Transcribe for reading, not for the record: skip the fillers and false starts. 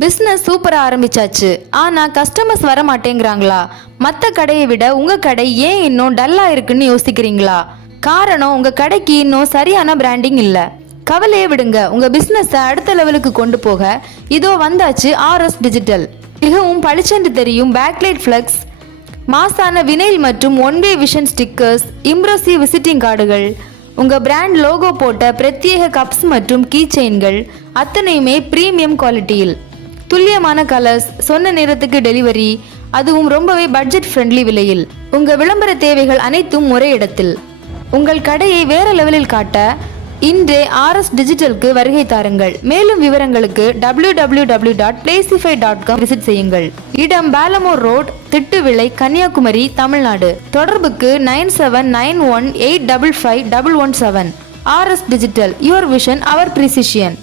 Business சூப்பராக ஆரம்பிச்சாச்சு, ஆனால் கஸ்டமர்ஸ் வர மாட்டேங்கிறாங்களா? மற்ற கடையை விட உங்கள் கடை ஏன் இன்னும் டல்லாக இருக்குன்னு யோசிக்கிறீங்களா? காரணம், உங்கள் கடைக்கு இன்னும் சரியான பிராண்டிங் இல்லை. கவலையே விடுங்க, உங்கள் பிஸ்னஸை அடுத்த லெவலுக்கு கொண்டு போக இதோ வந்தாச்சு ஆர்எஸ் டிஜிட்டல். மிகவும் பளிச்சென்று தெரியும் பேக்லைட் ஃப்ளெக்ஸ், மாசான வினைல் மற்றும் one way vision stickers, impressive visiting கார்டுகள், உங்கள் பிராண்ட் லோகோ போட்ட பிரத்யேக கப்ஸ் மற்றும் கீ செயின்கள் அத்தனையுமே ப்ரீமியம் குவாலிட்டியில். துல்லியமான கலர்ஸ், சொன்ன நேரத்துக்கு டெலிவரி, அதுவும் ரொம்பவே பட்ஜெட் ஃப்ரெண்ட்லி விலையில். உங்கள் விளம்பர தேவைகள் அனைத்தும் ஒரே இடத்தில். உங்கள் கடையை வேற லெவலில் காட்ட இன்றே ஆர்எஸ் டிஜிட்டலுக்கு வருகை தாருங்கள். மேலும் விவரங்களுக்கு www.placify.com விசிட் செய்யுங்கள். இடம் பாலமோர் ரோட், திட்டுவிளை, கன்னியாகுமரி, தமிழ்நாடு. தொடர்புக்கு 9791855117. RS digital, your vision our precision.